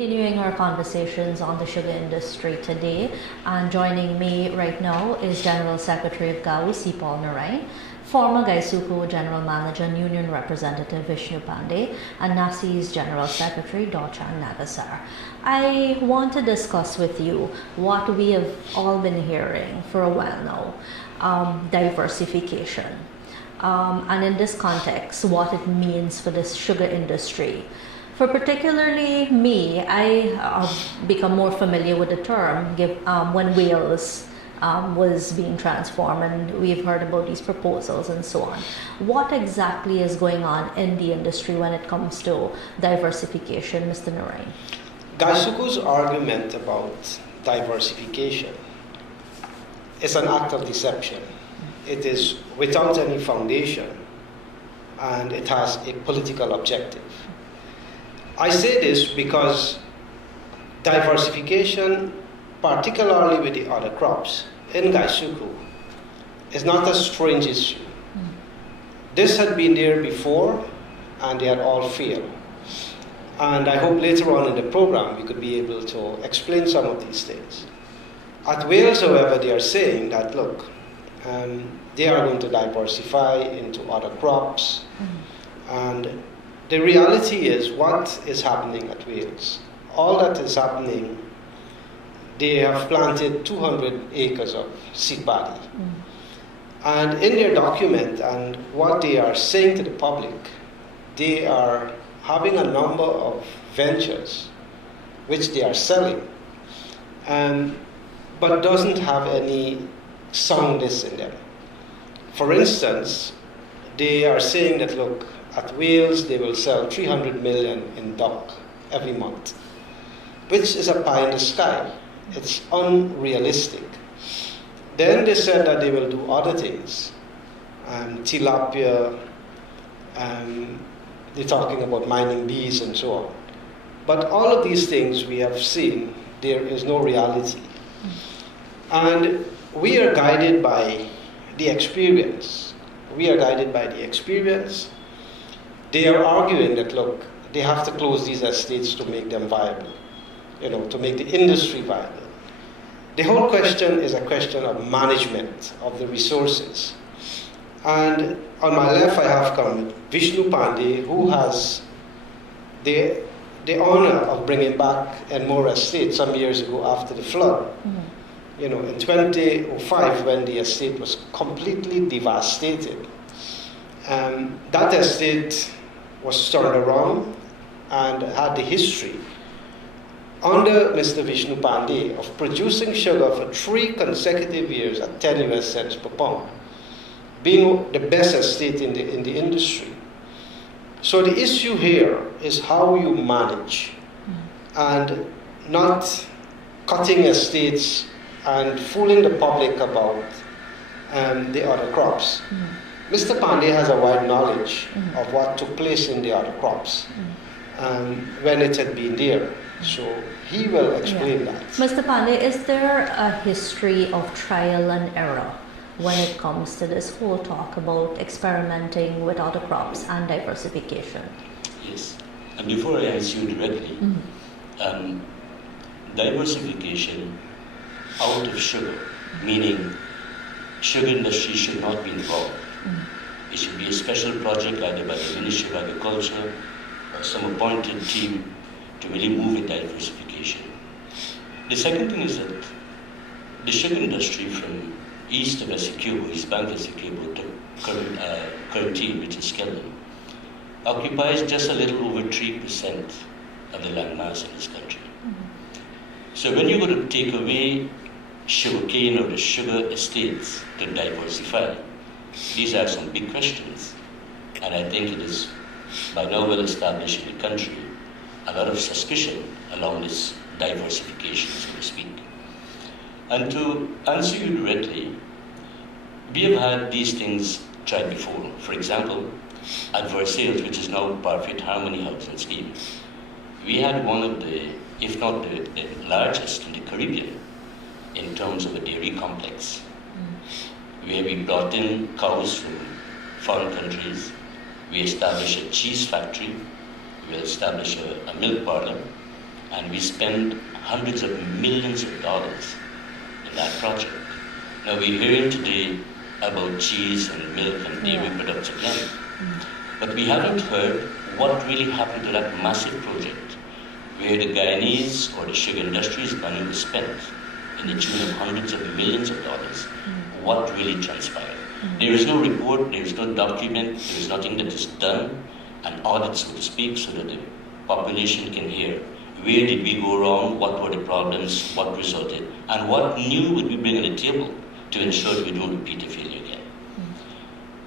continuing our conversations on the sugar industry today, and joining me right now is General Secretary of GAU, C. Paul Narain, former Gaisuku General Manager and Union Representative Vishnu Pandey, and NASI's General Secretary Dorchan Nagasar. I want to discuss with you what we have all been hearing for a while now, diversification. And in this context, what it means for this sugar industry. For particularly me, I have become more familiar with the term when Wales was being transformed, and we've heard about these proposals and so on. What exactly is going on in the industry when it comes to diversification, Mr. Narain? Gaisuku's argument about diversification is an act of deception. It is without any foundation, and it has a political objective. I say this because diversification, particularly with the other crops in Gaisuku, is not a strange issue. This had been there before, and they had all failed. And I hope later on in the program we could be able to explain some of these things. At Wales, however, they are saying that, look, they are going to diversify into other crops. And the reality is, what is happening at Wales? All that is happening, they have planted 200 acres of seed paddy. And in their document, and what they are saying to the public, they are having a number of ventures which they are selling, but doesn't have any soundness in them. For instance, they are saying that, look, at Wales they will sell 300 million in duck every month, which is a pie in the sky. It's unrealistic. Then they said that they will do other things, tilapia, they're talking about mining bees and so on. But all of these things we have seen, there is no reality. And we are guided by the experience. We are guided by the experience. They are arguing that, look, they have to close these estates to make them viable, to make the industry viable. The whole question is a question of management of the resources. And on my left, I have come Vishnu Pandey, who has the honor of bringing back Enmore Estate some years ago after the flood. In 2005, when the estate was completely devastated, that estate was turned around and had the history under Mr. Vishnu Pandey of producing sugar for 3 consecutive years at 10 US cents per pound, being the best estate in the industry. So the issue here is how you manage and not cutting estates and fooling the public about the other crops. Mr. Pandey has a wide knowledge of what took place in the other crops when it had been there. So he will explain that. Mr. Pandey, is there a history of trial and error when it comes to this whole talk about experimenting with other crops and diversification? Yes. And before I answer you directly, diversification out of sugar, meaning sugar industry should not be involved. It should be a special project either by the Ministry of Agriculture or some appointed team to really move in diversification. The second thing is that the sugar industry from east of Essequibo, East Bank Essequibo, to Curtin, which is Kelvin, occupies just a little over 3% of the land mass in this country. So when you're going to take away sugarcane or the sugar estates to diversify, these are some big questions. And I think it is by now well established in the country a lot of suspicion along this diversification, so to speak. And to answer you directly, we have had these things tried before. For example, adverse sales, which is now Perfect Harmony Housing Scheme. We had one of the, if not the largest in the Caribbean, in terms of a dairy complex, where we brought in cows from foreign countries, we established a cheese factory, we established a milk parlor, and we spend hundreds of millions of dollars in that project. Now we're hearing today about cheese and milk and dairy products again, but we haven't heard what really happened to that massive project where the Guyanese or the sugar industry's money was spent in the tune of hundreds of millions of dollars. What really transpired? There is no report, there is no document, there is nothing that is done, an audit, so to speak, so that the population can hear where did we go wrong, what were the problems, what resulted, and what new would we bring on the table to ensure that we don't repeat the failure again.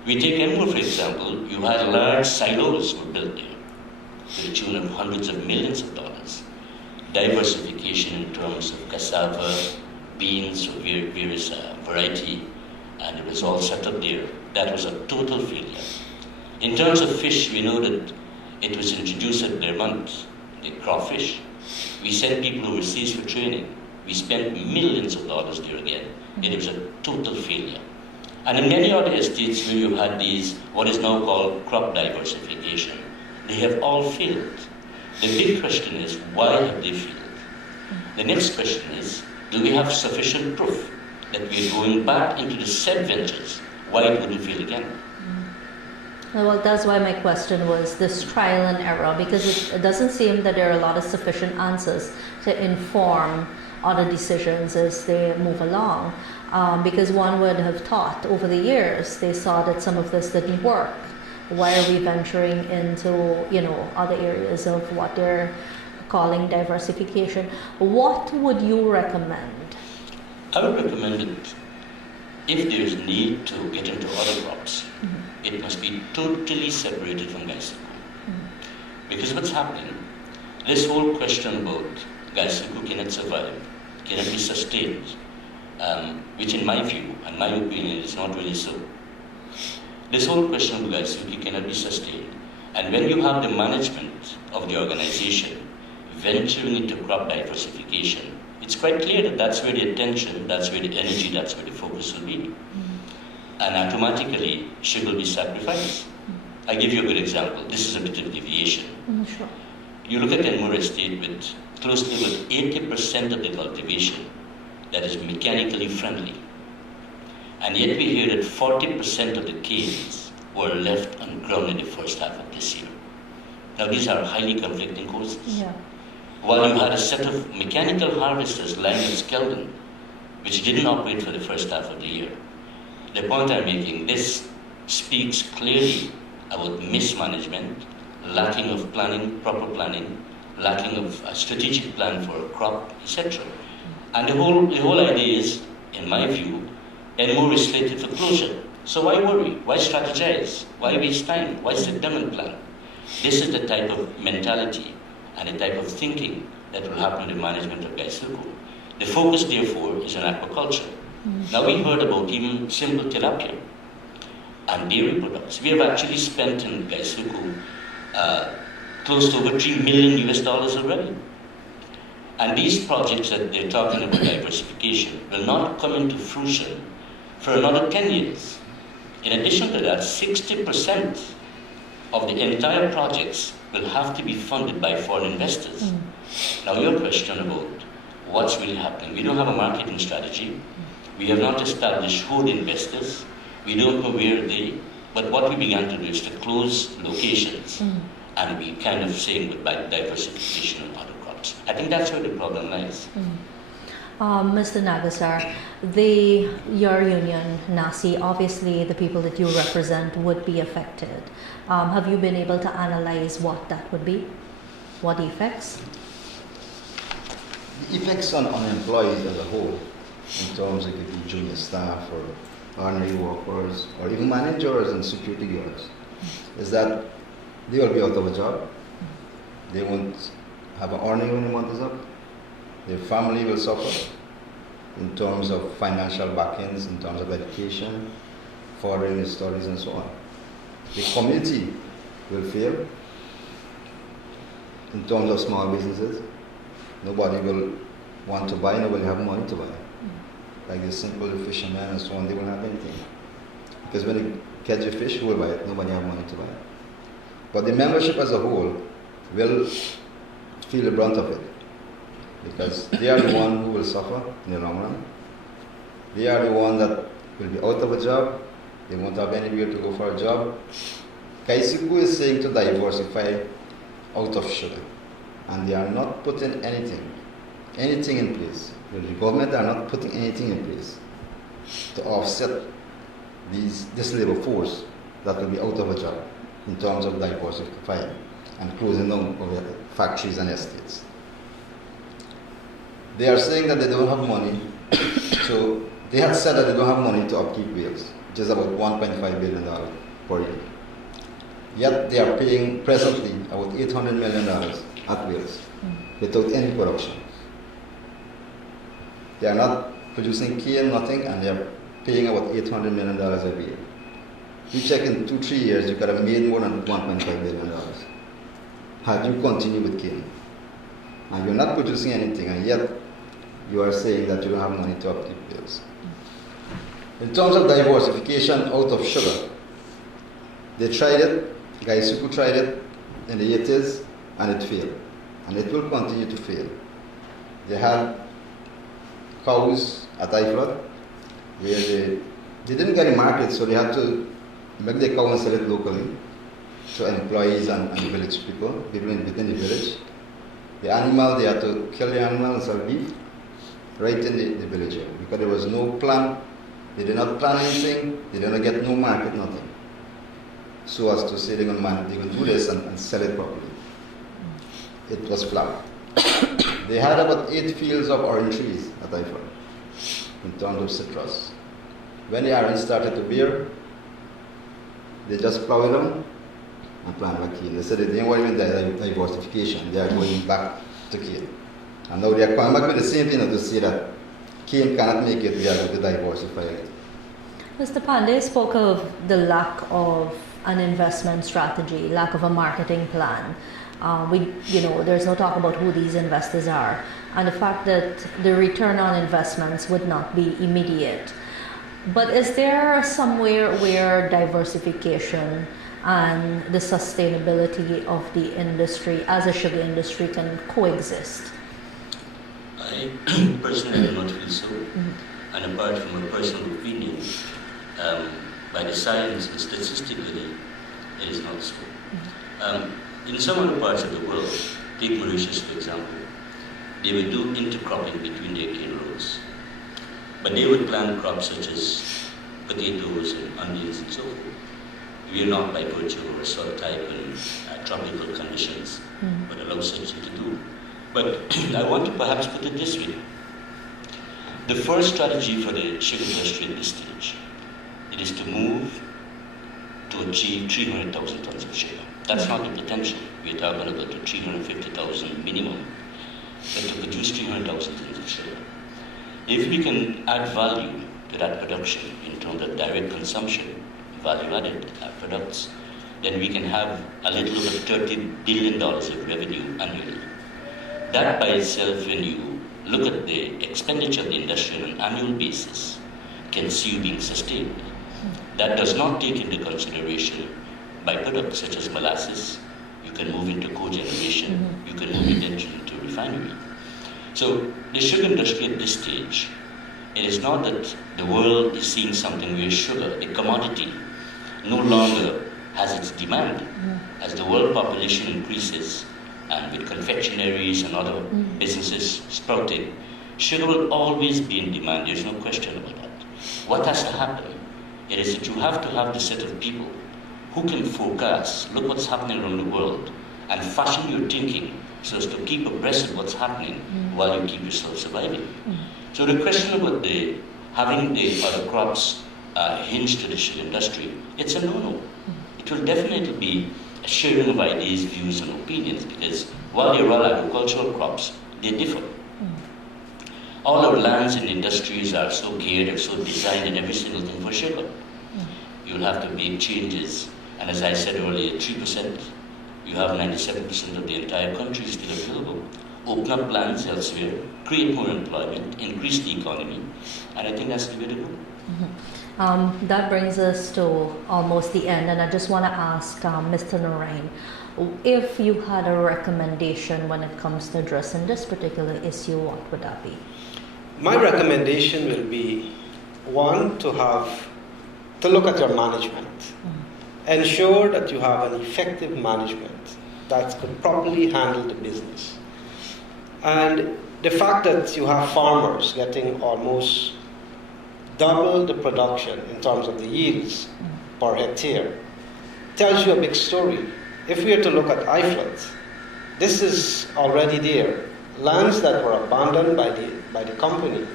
We take Enmore, for example. You had large silos were built there to the tune of hundreds of millions of dollars. Diversification in terms of cassava, beans of various variety, and it was all set up there. That was a total failure. In terms of fish, we know that it was introduced at Clermont, the crawfish. We sent people overseas for training. We spent millions of dollars there again. It was a total failure. And in many other estates where you had these, what is now called crop diversification, they have all failed. The big question is, why have they failed? The next question is, do we have sufficient proof that we are going back into the said ventures? Why it wouldn't fail again? Well, that's why my question was this trial and error, because it doesn't seem that there are a lot of sufficient answers to inform other decisions as they move along. Because one would have thought over the years, they saw that some of this didn't work. Why are we venturing into, other areas of what they're calling diversification? What would you recommend? I would recommend that if there is need to get into other crops, it must be totally separated from Gaisuku. Because what's happening, this whole question about Gaisuku cannot survive, cannot be sustained, which in my view and my opinion is not really so. This whole question of Gaisuku cannot be sustained. And when you have the management of the organization venturing into crop diversification, it's quite clear that that's where the attention, that's where the energy, that's where the focus will be. And automatically, sugar will be sacrificed. I give you a good example. This is a bit of deviation. Sure. You look at Enmore Estate with close to about 80% of the cultivation that is mechanically friendly. And yet we hear that 40% of the canes were left on ground in the first half of this year. Now these are highly conflicting causes. Yeah. While you had a set of mechanical harvesters lying at Skeldon, which didn't operate for the first half of the year. The point I'm making, this speaks clearly about mismanagement, lacking of planning, proper planning, lacking of a strategic plan for a crop, etc. And the whole idea is, in my view, Enmore is slated for closure. So why worry? Why strategize? Why waste time? Why sit down and plan? This is the type of mentality and the type of thinking that will happen in the management of Gaisuku. The focus, therefore, is on aquaculture. Now we heard about even simple tilapia and dairy products. We have actually spent in Gaisuku close to over $3 million already. And these projects that they're talking about diversification will not come into fruition for another 10 years. In addition to that, 60% of the entire projects will have to be funded by foreign investors. Now your question about what's really happening. We don't have a marketing strategy. We have not established who the investors. We don't know where they, but what we began to do is to close locations and we kind of saying goodbye to diversification on other crops. I think that's where the problem lies. Mr. Nagasar, your union, NASI, obviously the people that you represent would be affected. Have you been able to analyze what that would be? What effects? The effects on employees as a whole, in terms of the junior staff or ordinary workers or even managers and security guards, is that they will be out of a job. They won't have an earning when the month is up. Their family will suffer in terms of financial backings, in terms of education, furthering their studies and so on. The community will fail in terms of small businesses. Nobody will want to buy, nobody have money to buy. Like the simple fishermen and so on, they won't have anything. Because when they catch a fish, who will buy it? Nobody have money to buy it. But the membership as a whole will feel the brunt of it. because they are the one who will suffer in the long run. They are the one that will be out of a job. They won't have anywhere to go for a job. Kaisuku is saying to diversify out of sugar, and they are not putting anything in place. The government are not putting anything in place to offset this labor force that will be out of a job in terms of diversifying and closing down of factories and estates. They are saying that they don't have money they had said that they don't have money to upkeep whales, which is about $1.5 billion per year. Yet they are paying presently about $800 million at whales without any production. They are not producing cane, nothing, and they are paying about $800 million every year. You check in 2-3 years, you could have made more than $1.5 billion had you continued with cane. And you're not producing anything, and yet you are saying that you don't have money to upkeep whales. In terms of diversification out of sugar, they tried it, Gaisuku tried it in the 80s, and it failed. And it will continue to fail. They had cows at high flood, where they didn't get a market, so they had to make the cow and sell it locally to employees and village people within the village. The animal, they had to kill the animal and sell beef right in the village area, because there was no plan. They did not plan anything, they did not get no market, nothing. So as to say they're going to do this and sell it properly. It was flat. They had about 8 fields of orange trees at Ifra in terms of citrus. When the orange started to bear, they just plow it down and plant back cane. They said they didn't want even diversification, they are going back to cane. And now they are coming back with the same thing to say that cane cannot make it, we are going to diversify it. Mr. Pandey spoke of the lack of an investment strategy, lack of a marketing plan. There's no talk about who these investors are, and the fact that the return on investments would not be immediate. But is there somewhere where diversification and the sustainability of the industry as a sugar industry can coexist? I personally do not feel so. And apart from a personal opinion, by the science and statistically, it is not so. In some other parts of the world, take Mauritius for example, they would do intercropping between their cane rows. But they would plant crops such as potatoes and onions and so forth. We are not by virtue of our soil type and tropical conditions, but allow such to do. But I want to perhaps put it this way. The first strategy for the sugar industry at this stage, it is to move to achieve 300,000 tons of sugar. That's not the potential. We're talking about the 350,000 minimum, but to produce 300,000 tons of sugar. If we can add value to that production in terms of direct consumption, value-added products, then we can have a little over $30 billion of revenue annually. That by itself, when you look at the expenditure of the industry on an annual basis, can see you being sustained. That does not take into consideration byproducts such as molasses. You can move into cogeneration, you can move it into refinery. So the sugar industry at this stage, it is not that the world is seeing something where sugar, a commodity, no longer has its demand. As the world population increases, and with confectionaries and other businesses sprouting, sugar will always be in demand. There's no question about that. What has to happen? It is that you have to have the set of people who can forecast, look what's happening around the world, and fashion your thinking so as to keep abreast of what's happening while you keep yourself surviving. So the question about having the other crops hinged to the sugar industry, it's a no-no. It will definitely be a sharing of ideas, views, and opinions, because while they're all agricultural crops, they differ. All our lands and industries are so geared and so designed in every single thing for sugar. You'll have to make changes, and as I said earlier, 3%, you have 97% of the entire country still available. open up plants elsewhere, create more employment, increase the economy, and I think that's the way to go. That brings us to almost the end, and I just want to ask Mr. Narain, if you had a recommendation when it comes to addressing this particular issue, what would that be? My recommendation will be, one, to look at your management. Ensure that you have an effective management that could properly handle the business. And the fact that you have farmers getting almost double the production in terms of the yields per hectare tells you a big story. If we are to look at IFLAT, this is already there. Lands that were abandoned by the company,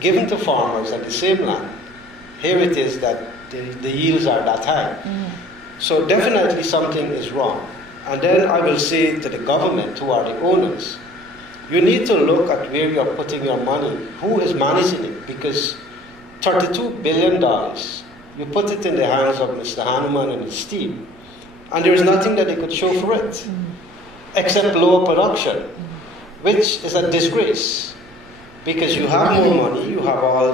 given to farmers at the same land, here it is that the yields are that high. So definitely something is wrong. And then I will say to the government, who are the owners, you need to look at where you are putting your money, who is managing it, because $32 billion, you put it in the hands of Mr. Hanuman and his team, and there is nothing that they could show for it, except lower production, which is a disgrace, because you have more money, you have all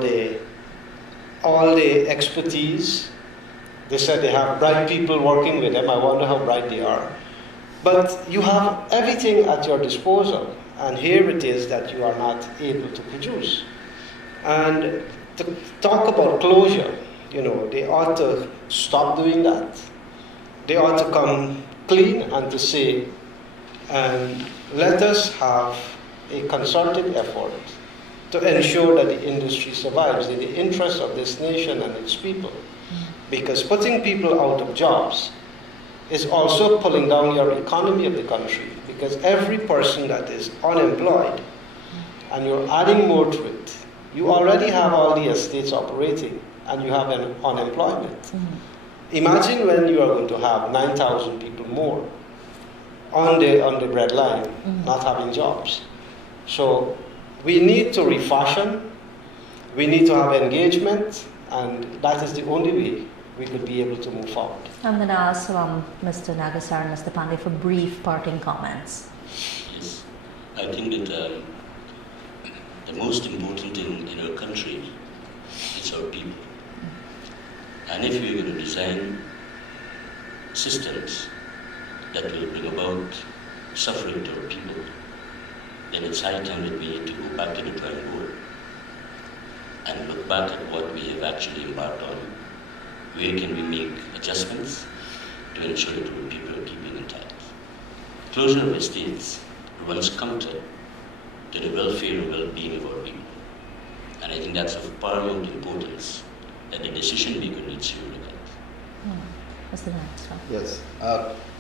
the expertise. They said they have bright people working with them. I wonder how bright they are. But you have everything at your disposal, and here it is that you are not able to produce. And to talk about closure, they ought to stop doing that. They ought to come clean and to say, let us have a concerted effort to ensure that the industry survives in the interest of this nation and its people. Because putting people out of jobs is also pulling down your economy of the country, because every person that is unemployed and you're adding more to it, you already have all the estates operating and you have an unemployment. Imagine when you are going to have 9,000 people more on the bread line, not having jobs. So we need to refashion, we need to have engagement, and that is the only way we could be able to move forward. I'm going to ask Mr. Nagasar and Mr. Pandey for brief parting comments. Yes, I think that the most important thing in our country is our people. And if we're going to design systems that will bring about suffering to our people, then it's high time that we need to go back to the drawing board and look back at what we have actually embarked on. Where can we make adjustments to ensure that our people are keeping intact? Closure of estates runs counter to the welfare and well-being of our people. And I think that's of paramount importance that the decision maker needs to look at. Mr. Nagasar. Yes.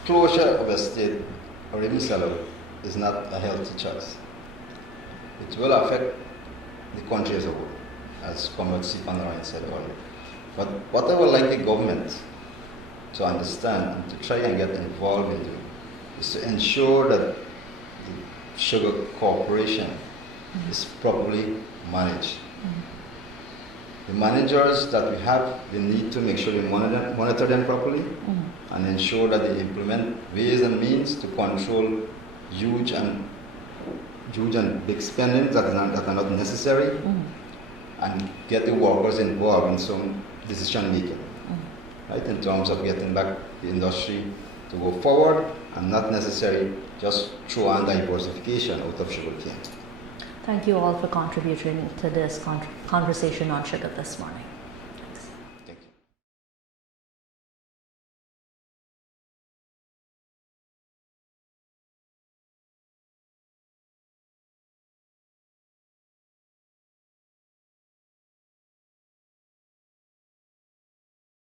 Closure of estate or even sell-out is not a healthy choice. It will affect the country as a whole, as Comrade C. Panarayan said earlier. But what I would like the government to understand and to try and get involved in doing is to ensure that the Sugar Corporation is properly managed. The managers that we have, we need to make sure we monitor them properly and ensure that they implement ways and means to control huge and big spendings that are not necessary, and get the workers involved in some decision making, right, in terms of getting back the industry to go forward and not necessarily just throw on diversification out of sugarcane. Thank you all for contributing to this conversation on sugar this morning.